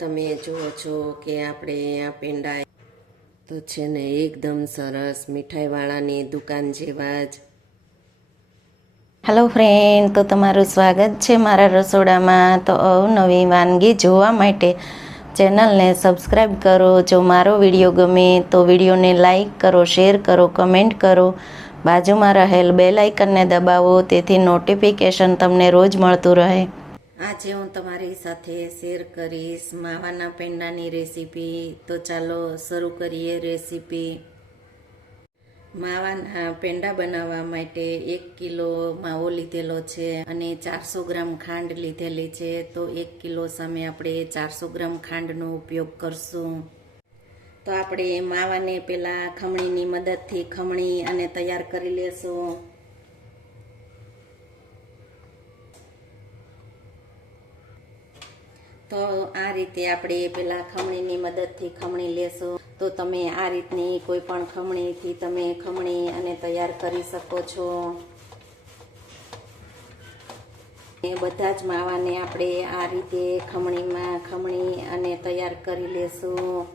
તમે જુઓ છો કે આપણે આ પેંડા તો છે ને એકદમ સરસ મીઠાઈવાળાની દુકાન જેવા જ. હેલો ફ્રેન્ડ તો તમારું સ્વાગત છે મારા રસોડામાં. તો અવનવી વાનગી જોવા માટે ચેનલને સબસ્ક્રાઈબ કરો. જો મારો વીડિયો ગમે તો વિડીયોને લાઈક કરો, શેર કરો, કમેન્ટ કરો. બાજુમાં રહેલ બેલ આઇકનને દબાવો, તેથી નોટિફિકેશન તમને રોજ મળતું રહે. આજે હું તમારી સાથે શેર કરીશ માવાના પેંડાની રેસીપી તો ચાલો શરૂ કરીએ રેસીપી માવાના પેંડા બનાવવા માટે એક કિલો માવો લીધેલો છે અને ચારસો ગ્રામ ખાંડ લીધેલી છે. તો એક કિલો સામે આપણે ચારસો ગ્રામ ખાંડનો ઉપયોગ કરશું. તો આપણે માવાને પેલા ખમણીની મદદથી ખમણી અને તૈયાર કરી લેશું. તો આ રીતે આપણે પેલા ખમણીની મદદથી ખમણી લેશું. તો તમે આ રીતની કોઈ પણ ખમણીથી તમે ખમણી અને તૈયાર કરી શકો છો. એ બધા જ માવાને આપણે આ રીતે ખમણીમાં ખમણી અને તૈયાર કરી લેશું.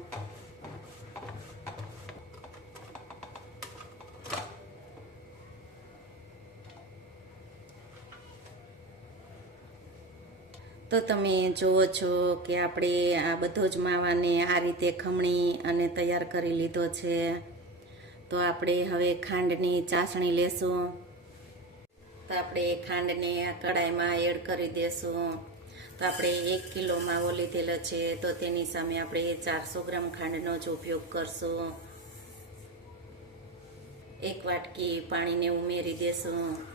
તો તમે જુઓ છો કે આપણે આ બધો જ માવાને આ રીતે ખમણી અને તૈયાર કરી લીધો છે. તો આપણે હવે ખાંડની ચાસણી લેશું. તો આપણે ખાંડને આ કડાઈમાં એડ કરી દેશું. તો આપણે એક કિલો માવો લીધેલો છે, તો તેની સામે આપણે ચારસો ગ્રામ ખાંડનો જ ઉપયોગ કરશું. એક વાટકી પાણીને ઉમેરી દેશું.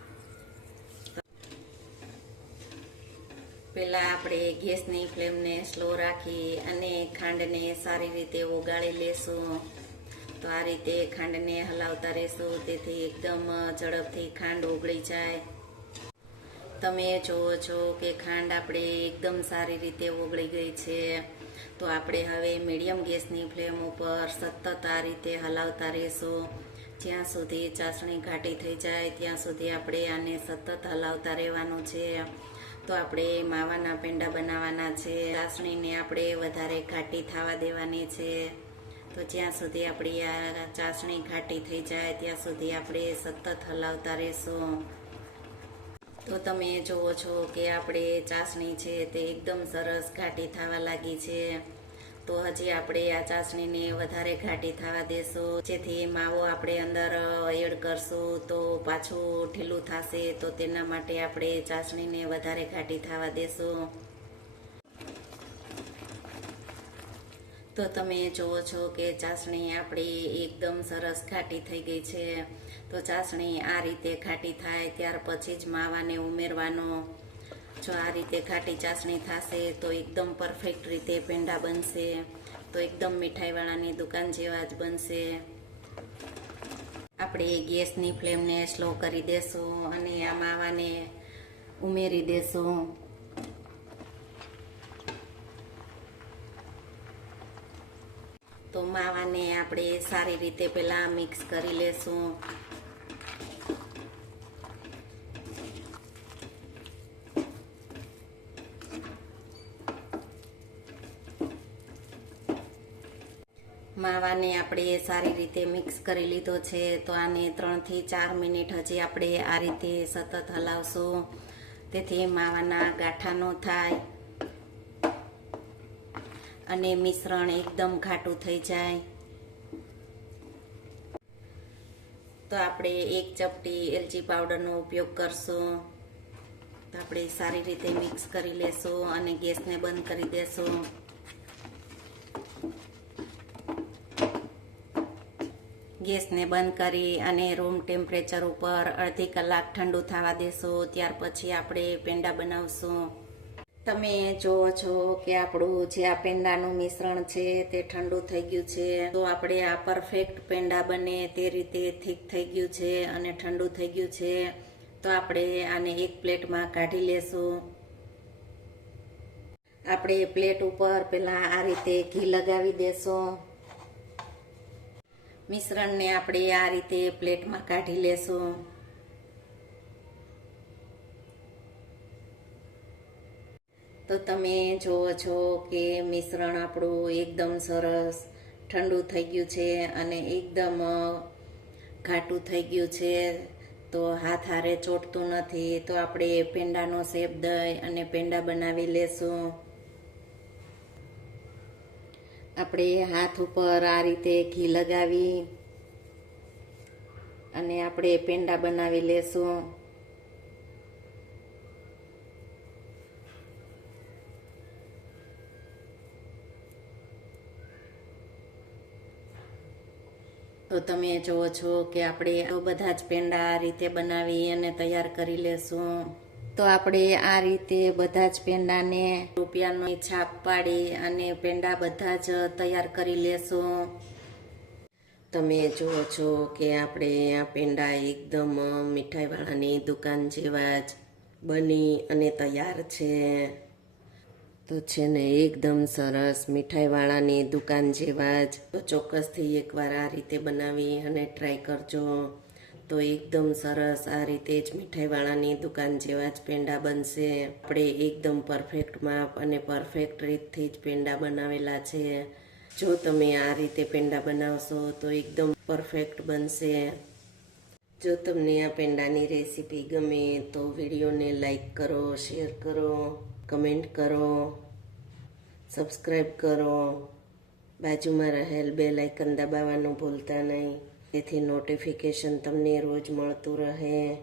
પહેલાં આપણે ગેસની, ફ્લેમને સ્લો રાખી અને ખાંડને સારી રીતે ઓગાળી લેશું. તો આ રીતે ખાંડને હલાવતા રહેશું. તેથી એકદમ ઝડપથી ખાંડ ઓગળી જાય. તમે જુઓ છો કે ખાંડ આપણે એકદમ સારી રીતે ઓગળી ગઈ છે. તો આપણે હવે મીડિયમ ગેસની ફ્લેમ ઉપર સતત આ રીતે હલાવતા રહેશું. જ્યાં સુધી ચાસણી ઘાટી થઈ જાય, ત્યાં સુધી આપણે આને સતત હલાવતા રહેવાનું છે. તો આપણે માવાના પેંડા બનાવવાના છે. ચાસણીને આપણે વધારે ઘાટી થવા દેવાની છે. તો જ્યાં સુધી આપણી આ ચાસણી ઘાટી થઈ જાય, ત્યાં સુધી આપણે સતત હલાવતા રહેશું. તો તમે જુઓ છો કે આપણે ચાસણી છે તે એકદમ સરસ ઘાટી થવા લાગી છે. તો હજી આપણે આ ચાસણીને વધારે ઘાટી થવા દેશું. જેથી માવો આપણે અંદર એડ કરશું તો પાછું ઢીલું થશે તો તેના માટે આપણે ચાસણીને વધારે ઘાટી થવા દેશું. તો તમે જુઓ છો કે ચાસણી આપણી એકદમ સરસ ઘાટી થઈ ગઈ છે. તો ચાસણી આ રીતે ઘાટી થાય ત્યાર પછી જ માવાને ઉમેરવાનો જો આ રીતે ઘાટી ચાસણી થશે તો એકદમ પરફેક્ટ રીતે પેંડા બનશે. તો એકદમ મીઠાઈવાળાની દુકાન જેવા જ બનશે. આપણે ગેસની ફ્લેમને સ્લો કરી દેશું અને આ માવાને ઉમેરી દેશું. તો માવાને આપણે સારી રીતે પહેલાં મિક્સ કરી લેશું. માવાને આપણે સારી રીતે મિક્સ કરી લીધો છે, તો આને ત્રણથી ચાર મિનિટ હજી આપણે આ રીતે સતત હલાવશું. તેથી માવાના ગાંઠા ન થાય અને મિશ્રણ એકદમ ઘાટું થઈ જાય. તો આપણે એક ચપટી એલચી પાવડરનો ઉપયોગ કરશું. તો આપણે સારી રીતે મિક્સ કરી લેશું અને ગેસને બંધ કરી દેશું. ગેસને બંધ કરી અને રૂમ ટેમ્પરેચર ઉપર અડધી કલાક ઠંડુ થવા દેશું. ત્યાર પછી આપણે પેંડા બનાવશું. તમે જુઓ છો કે આપણું જે આ પેંડાનું મિશ્રણ છે તે ઠંડુ થઈ ગયું છે. તો આપણે આ પરફેક્ટ પેંડા બને તે રીતે થીક થઈ ગયું છે અને ઠંડુ થઈ ગયું છે. તો આપણે આને એક પ્લેટમાં કાઢી લેશું. આપણે પ્લેટ ઉપર પેલા આ રીતે ઘી લગાવી દેશું. મિશ્રણને આપણે આ રીતે પ્લેટમાં કાઢી લેશું. તો તમે જુઓ છો કે મિશ્રણ આપણું એકદમ સરસ ઠંડુ થઈ ગયું છે અને એકદમ ઘાટું થઈ ગયું છે. તો હાથ હારે ચોટતું નથી. તો આપણે પેંડાનો શેપ દઈ અને પેંડા બનાવી લેશું. આપણે હાથ ઉપર આ રીતે ઘી લગાવી અને આપણે પેંડા બનાવી લેશું. તો તમે જુઓ છો કે આપણે બધા જ પેંડા આ રીતે બનાવી અને તૈયાર કરી લેશું. તો આપણે આ રીતે બધા જ પેંડાને રૂપિયાનો છાપ પાડી અને પેંડા બધા જ તૈયાર કરી લેશું. તમે જુઓ છો કે આપણે આ પેંડા એકદમ મીઠાઈવાળાની દુકાન જેવા જ બની અને તૈયાર છે. તો છે ને, એકદમ સરસ મીઠાઈવાળાની દુકાન જેવા જ. તો ચોક્કસથી એકવાર આ રીતે બનાવી અને ટ્રાય કરજો. તો એકદમ સરસ આ રીતે જ મીઠાઈવાળાની દુકાન જેવા જ પેંડા બનશે. આપણે એકદમ પરફેક્ટ માપ અને પરફેક્ટ રીતથી જ પેંડા બનાવેલા છે. જો તમે આ રીતે પેંડા બનાવશો તો એકદમ પરફેક્ટ બનશે. જો તમને આ પેંડાની રેસીપી ગમે તો વિડીયોને લાઈક કરો, શેર કરો, કમેન્ટ કરો, સબસ્ક્રાઈબ કરો. બાજુમાં રહેલ બે લાઇકન દબાવવાનું ભૂલતા નહીં. તેથી નોટિફિકેશન તમને રોજ મળતું રહે.